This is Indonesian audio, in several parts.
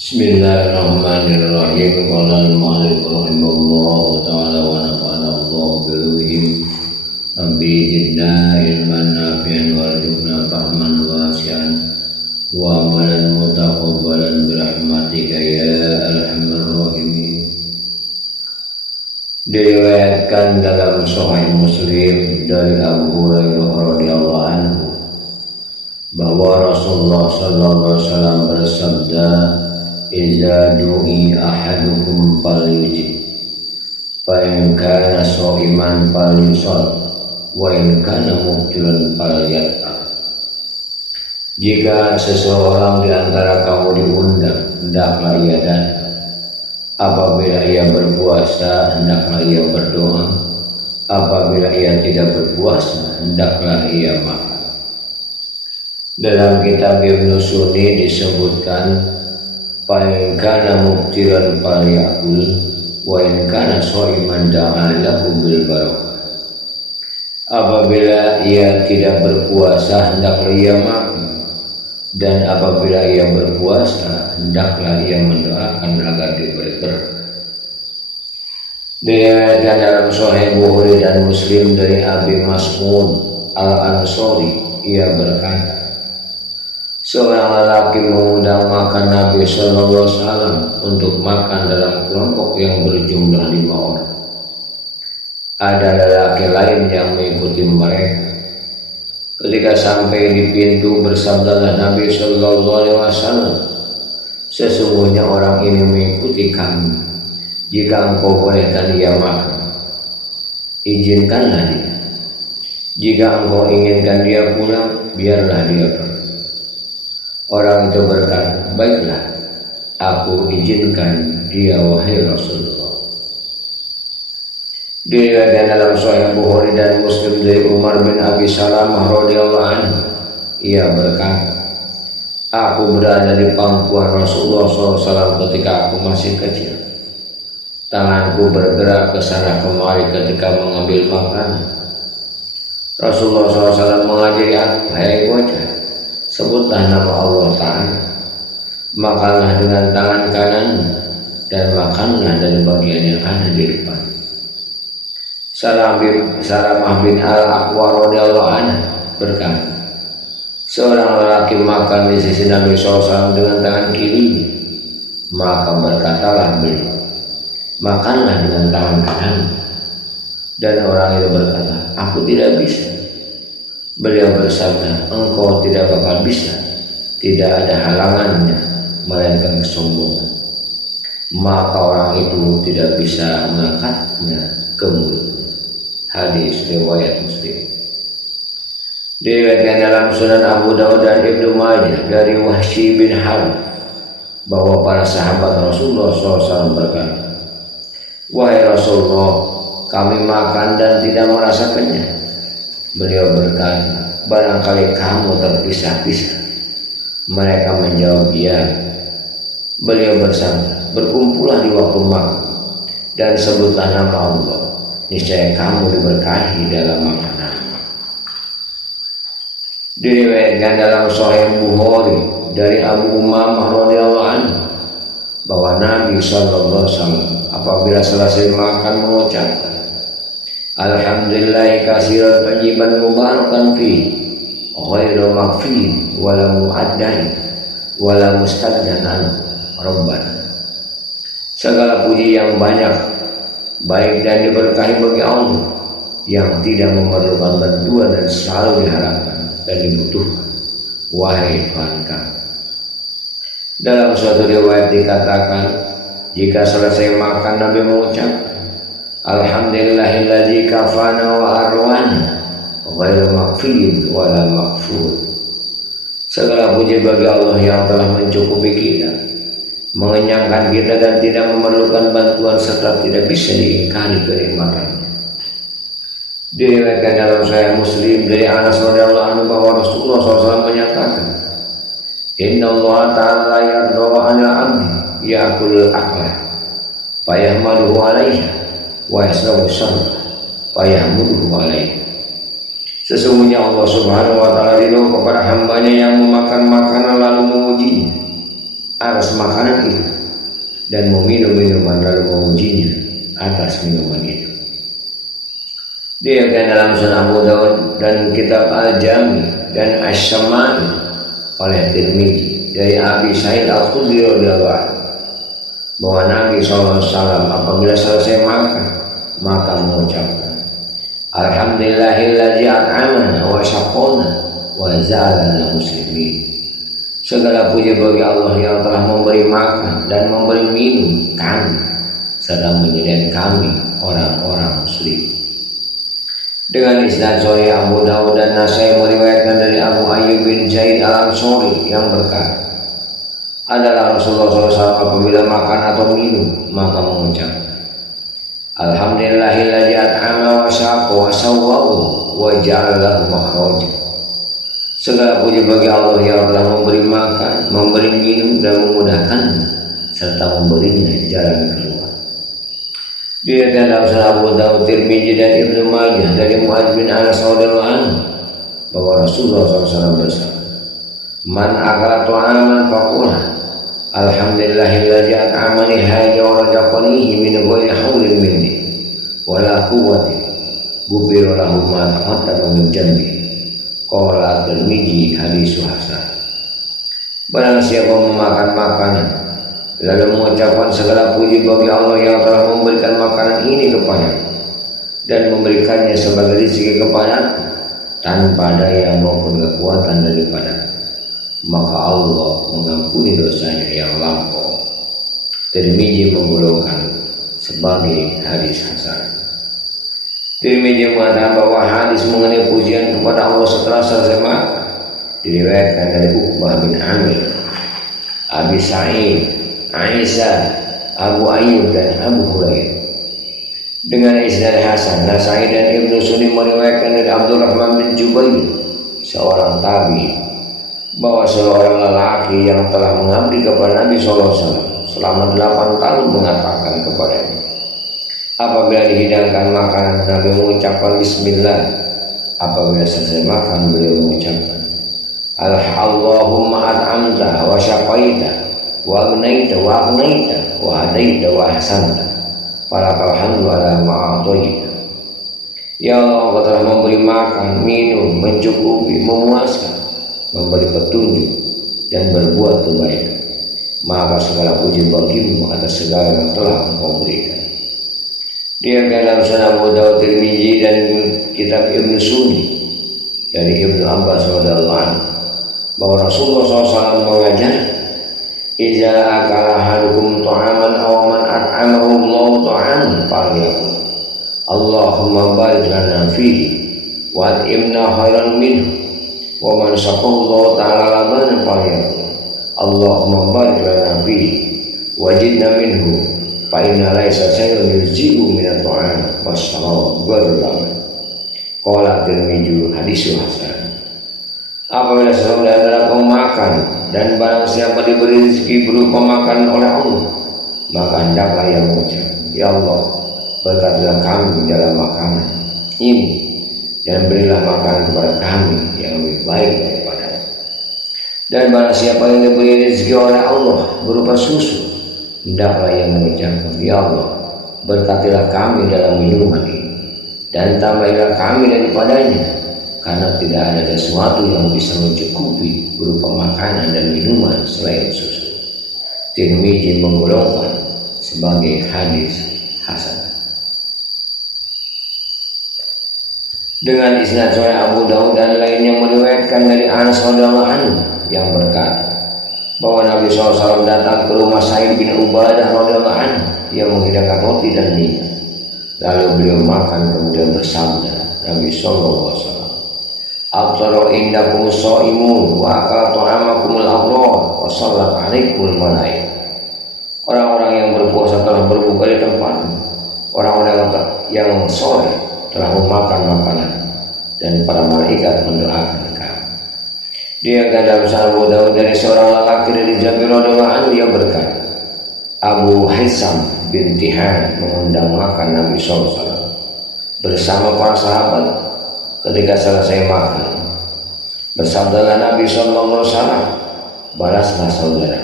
Bismillahirrahmanirrahim. Qala al-mu'allif rahimahullahu ta'ala wa nafa'ana Allahu bi ulumihim. Rabbi zidna ilman nafi'an warzuqna fahman wasi'an wa amalan mutaqabbalan bi rahmatika ya arhamar rahimin. Diriwayatkan dalam Sahih Muslim dari Abu Hurairah radhiyallahu anhu bahwa Rasulullah sallallahu alaihi wasallam bersabda, "Iza du'i ahadukum falyujib, fa in kana sha'iman falyusal, wa in kana muftiran falyat'am." Jika seseorang di antara kamu diundang, hendaklah ia datang. Apabila ia berpuasa, hendaklah ia berdoa. Apabila ia tidak berpuasa, hendaklah ia makan. Dalam kitab Ibnu Sunni disebutkan, fa in kana muftiran falyakul, wa in kana sha'iman da'a lahu bil barakah. Apabila ia tidak berpuasa, hendaklah ia makan, dan apabila ia berpuasa, hendaklah ia mendoakan agar diberi berkah. Diriwayatkan dalam Sahih Bukhari dan Muslim dari Abi Mas'ud Al-Ansari, ia berkata, seorang lelaki mengundang makan Nabi Sallallahu Alaihi Wasallam untuk makan dalam kelompok yang berjumlah 5 orang. Ada lelaki lain yang mengikuti mereka. Ketika sampai di pintu, bersabdalah Nabi Sallallahu Alaihi Wasallam, sesungguhnya orang ini mengikuti kami. Jika engkau bolehkan dia makan, izinkanlah dia. Jika engkau inginkan dia pulang, biarlah dia pergi. Orang itu berkata, baiklah, aku izinkan dia wahai Rasulullah. Diriwayatkan dalam Sahih Bukhari dan Muslim dari Umar bin Abi Salamah radhiyallahu anhu, ia berkata, aku berada di pangkuan Rasulullah SAW ketika aku masih kecil. Tanganku bergerak ke sana kemari ketika mengambil makanan. Rasulullah SAW mengajari aku, hai bocah, sebutlah nama Allah Ta'ala, makanlah dengan tangan kanan dan makanlah dari bagian yang ada di depan. Salamah bin Al-Aqwa radhiyallahu anhu berkata, seorang lelaki makan di sisi Nabi SAW dengan tangan kiri, maka berkatalah beliau, makanlah dengan tangan kanan. Dan orang itu berkata, aku tidak bisa. Beliau bersabda, engkau tidak bakal bisa, tidak ada halangannya melainkan kesombongan. Maka orang itu tidak bisa mengangkatnya ke mulutnya. Hadis riwayat Muslim. Diriwayatkan dalam Sunan Abu Dawud dan Ibnu Majah dari Wahsy bin Harb bahwa para sahabat Rasulullah SAW berkata, wahai Rasulullah, kami makan dan tidak merasa kenyang. Beliau berkata, barangkali kamu terpisah-pisah. Mereka menjawab, ya. Beliau bersabda, berkumpullah di waktu makan dan sebutlah nama Allah, niscaya kamu diberkahi dalam makanan. Diriwayatkan dalam Sahih Bukhari dari Abu Umamah radhiyallahu anhu bahwa Nabi sallallahu alaihi wasallam apabila selesai makan mengucapkan, alhamdulillah katsiran tayyiban mubarakan fi ghairu maghfin wala mu'addan wala mustagnan rabbana. Segala puji yang banyak, baik dan diberkahi bagi Allah yang tidak memerlukan bantuan dan selalu diharapkan dan dibutuhkan, wahai Tuhan kami. Dalam suatu riwayat dikatakan, jika selesai makan Nabi mengucapkan, alhamdulillahilladzi kafana wa arwana ghairu maghfin wala maghfur. Segala puji bagi Allah yang telah mencukupi kita, mengenyangkan kita dan tidak memerlukan bantuan serta tidak bisa diingkari kenikmatannya. Diriwayatkan dalam Sahih Muslim dari Anas radhiyallahu anhu bahwa Rasulullah SAW menyatakan, inna Allah ta'ala yarda 'ala 'abdi ya'kul aklah fayahmaduhu 'alaiha wa yasrabu syarba fayahmuduhu 'alaiha. Sesungguhnya Allah Subhanahu wa ta'ala ridho kepada hambanya yang memakan makanan lalu memujinya, atas makanan itu dan meminum minuman lalu memujinya atas minuman itu. Diriwayatkan dalam Sunan Abu Daud dan Kitab Al-Jami dan Asy-Syama'il oleh Tirmidzi dari Abi Sa'id Al-Khudri radhiyallahu anhu bahwa Nabi SAW apabila selesai makan maka mengucapkan Alhamdulillahilladzi at'amana wa syaqana wa ja'alana muslimin. Segala puji bagi Allah yang telah memberi makan dan memberi minum kami serta menjadikan kami orang-orang muslim. Dengan isnad sahih Abu Dawud dan Nasai meriwayatkan dari Abu Ayyub bin Zaid Al-Ansari yang berkata, adalah Rasulullah SAW apabila makan atau minum maka mengucapkan Alhamdulillahilladzi at'ama wa syaqa wa sawwa'u wa ja'ala lahu makhraja. Segala puji bagi Allah yang telah memberi makan, memberi minum dan memudahkannya serta memberinya jalan keluar. Diriwayatkan dalam Sunan Abu Dawud, Tirmidzi dan Ibnu Majah dari Mu'adz bin Anas radhiyallahu anhu bahwa Rasulullah SAW bersabda, "Man akala ta'aman faqula Alhamdulillahilladzi at'amani hadza wa razaqanihi min ghairi haulin minni wa la quwwati ghufira lahu ma taqaddama min dhanbi." Qala Tirmidzi hadis hasan. Barang siapa memakan makanan lalu mengucapkan segala puji bagi Allah yang telah memberikan makanan ini kepadaku dan memberikannya sebagai rezeki kepadaku tanpa daya maupun kekuatan daripada, maka Allah mengampuni dosanya yang lampau. Tirmidzi menggolongkan sebagai hadis hasan. Tirmidzi mengatakan bahwa hadis mengenai pujian kepada Allah setelah selesai makan diriwayatkan dari Uqbah bin Amir, Abi Sa'id, Aisyah, Abu Ayyub dan Abu Hurairah dengan isnad hasan. Nasai dan Ibnu Sunni meriwayatkan dari Abdurrahman bin Jubair, seorang tabi, bahwa seorang lelaki yang telah mengabdi kepada Nabi SAW selama 8 tahun mengatakan kepadanya, apabila dihidangkan makanan Nabi mengucapkan Bismillah. Apabila selesai makan beliau mengucapkan Allahumma at'amta wa syaqaita wa agnaita wa agnaita wa hadaita wa ahsanta falakal hamdu ala ma'ataita. Ya Allah, Engkau telah memberi makan, minum, mencukupi, memuaskan, memberi petunjuk dan berbuat kebaikan. Maka segala puji bagimu atas segala yang telah Engkau berikan. Dia dalam Sunan Abu Dawud, Tirmidzi dan Kitab Ibnu Sunni dari Ibnu Abbas radhiyallahu anhu bahwa Rasulullah SAW mengajar, "Iza akala ahadukum ta'aman aw man at'amahu Allahu ta'aman falyaqul Allahumma barik lana fihi wa at'imna khairan minhu wa man saqahu Allah ta'ala labanan falyaqul Allahumma barik lana fihi wajidna minhu fa inna laisa shay'un yurji'u min at-ta'am was-sharab ghairu." Qala Tirmidzi hadis hasan. Apabila seorang di antara kamu makan dan barang siapa diberi rezeki berupa makan oleh Allah, maka hendaklah ia mengucap, Ya Allah, berkatilah kami dalam makanan ini dan berilah makanan kepada kami yang lebih baik daripadanya. Dan barang siapa yang diberi rezeki oleh Allah berupa susu, hendaklah ia mengucapkan, Ya Allah, berkatilah kami dalam minuman ini dan tambahilah kami daripadanya, karena tidak ada sesuatu yang bisa mencukupi berupa makanan dan minuman selain susu. Tirmidzi menggolongkan sebagai hadis hasan. Dengan isnad sahih Abu Dawud dan lainnya meriwayatkan dari Anas radhiyallahu anhu yang berkata bahwa Nabi SAW datang ke rumah Sa'id bin Ubadah radhiyallahu anhu yang menghidangkan roti dan minyak. Lalu beliau makan kemudian bersabda Nabi SAW, Abtaru indakum sha'imun wa akala ta'amakumul abrar wa sallat 'alaikumul malaikah. Orang-orang yang berpuasa telah berbuka di tempatmu. Orang-orang yang sore telah memakan makanan dan para malaikat mendoakan kamu. Dia dalam Sunan Abu Dawud dari seorang lelaki dari Jabir radhiyallahu anhu yang berkata, Abu Hisam bin Tihan mengundang makan Nabi SAW bersama para sahabat. Ketika selesai makan, bersabdalah Nabi SAW, balaslah saudara,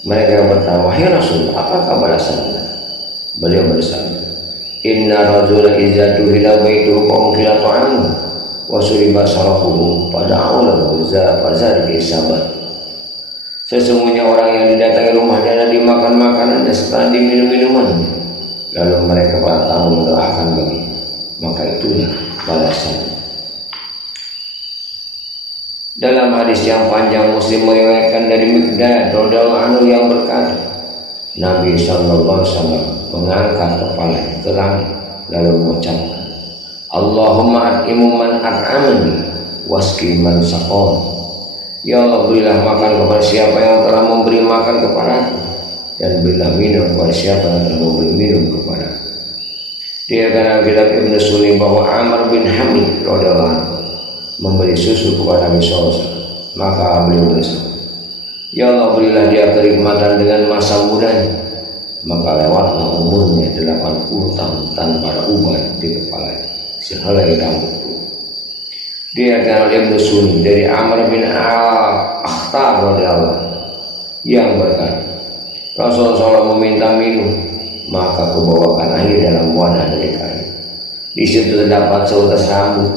Mereka bertanya, wahai Rasul, apakah balasannya? Beliau bersabda, inna rajula idza duhila baituhu qawqila ta'amu wa suriba sarafuhu pada a'ulahu fazalika sabat. Sesungguhnya orang yang didatangi rumahnya dan dimakan makanan dan setelah diminum minuman, lalu mereka para tamu mendoakan baginya, maka itulah balasannya. Dalam hadis yang panjang Muslim meriwayatkan dari Miqdad radhiyallahu anhu yang berkata, Nabi sallallahu alaihi wasallam mengangkat kepala ke langit lalu mengucapkan, Allahumma at'imu man at'amani wasqi man saqani. Ya Allah, berilah makan kepada siapa yang telah memberi makan kepadaku, dan berilah minum kepada siapa yang telah memberi minum kepadaku. Dia karena kitab Ibnu Sunni bahwa Amr bin Hamid radhiyallahu anhu memberi susu kepada Nabi SAW, maka beliau bersabda, ya Allah, berilah dia kenikmatan dengan masa mudanya, maka lewatlah umurnya 80 tahun tanpa ada uban di kepalanya sehelai rambut pun. Dia kenal Ibnu Sunni dari Amr bin Akhtar radhiyallahu yang berkata, Rasulullah SAW meminta minum, maka kubawakan air dalam wadah dari kayu. Di situ terdapat seutas rambut,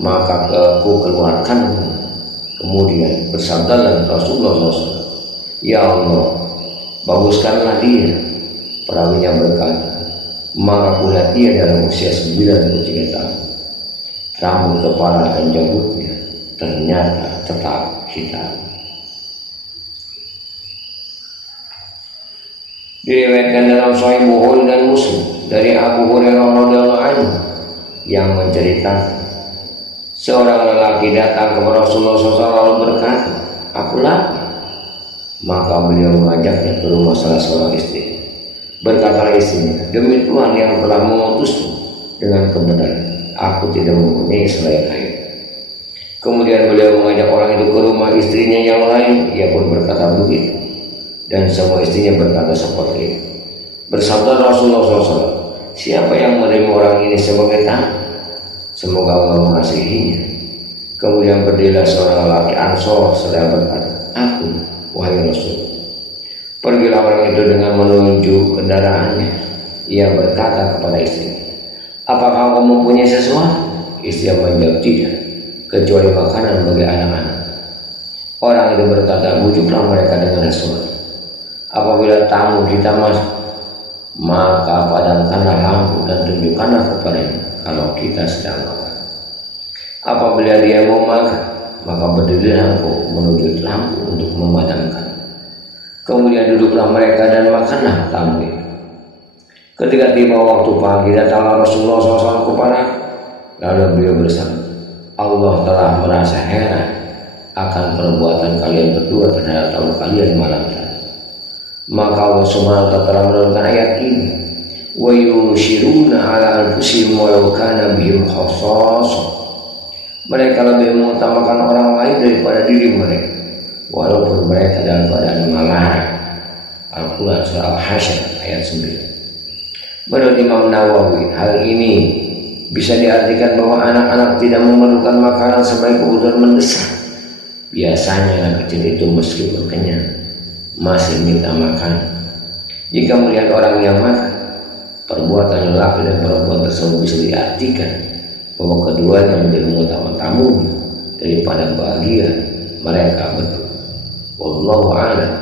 maka aku keluarkan. Kemudian bersabdalah Rasulullah SAW, ya Allah, baguskanlah dia. Perawinya berkata, maka kulihat dia dalam usia 93 tahun. Rambut kepala dan janggutnya ternyata tetap hitam. Diriwayatkan dalam Sahih Bukhari dan Muslim dari Abu Hurairah radhiyallahu anhu yang menceritakan, seorang lelaki datang kepada Rasulullah SAW lalu berkata, aku lapar. Maka beliau mengajaknya ke rumah salah seorang istri. Berkata istrinya, demi Tuhan yang telah mengutusmu dengan kebenaran, aku tidak mempunyai selain air. Kemudian beliau mengajak orang itu ke rumah istrinya yang lain. Ia pun berkata begitu, dan semua istrinya berkata seperti itu. Bersabda Rasulullah SAW, siapa yang menerima orang ini sebagai tamu, semoga Allah mengasihinya. Kemudian berdirilah seorang lelaki Ansor seraya berkata, aku, wahai Rasul. Pergilah orang itu dengan menunjuk kendaraannya. Ia berkata kepada istrinya, apakah kau mempunyai sesuatu? Istri menjawab, tidak, kecuali makanan bagi anak-anak. Orang itu berkata, bujuklah mereka dengan sesuatu. Apabila tamu kita masuk, maka padamkanlah lampu dan tunjukkanlah kepadanya kalau kita sedang makan. Apabila dia mau makan, maka berdirilah engkau menuju lampu untuk memadamkan. Kemudian duduklah mereka dan makanlah tamu itu. Ketika tiba waktu pagi, datanglah Rasulullah SAW kepada, lalu beliau bersabda, Allah telah merasa heran akan perbuatan kalian berdua terhadap tamu kalian malam tadi. Maka Allah SWT telah menurunkan ayat ini, wa yushiruna ala anfusihim walau kana bihim khassasah. Mereka lebih mengutamakan orang lain daripada diri mereka, walaupun mereka dalam keadaan melarang. Al-Quran surah Al-Hasyr ayat 9. Menurut Imam Nawawi, hal ini bisa diartikan bahwa anak-anak tidak memerlukan makanan sebagai kebutuhan mendesak. Biasanya anak kecil itu meskipun kenyang masih minta makan. Jika melihat orang yang makan, perbuatan lelaki dan perempuan tersebut bisa diartikan bahwa keduanya menjadi mengutamakan tamunya daripada bahagia mereka berdua. Wallahu a'lam.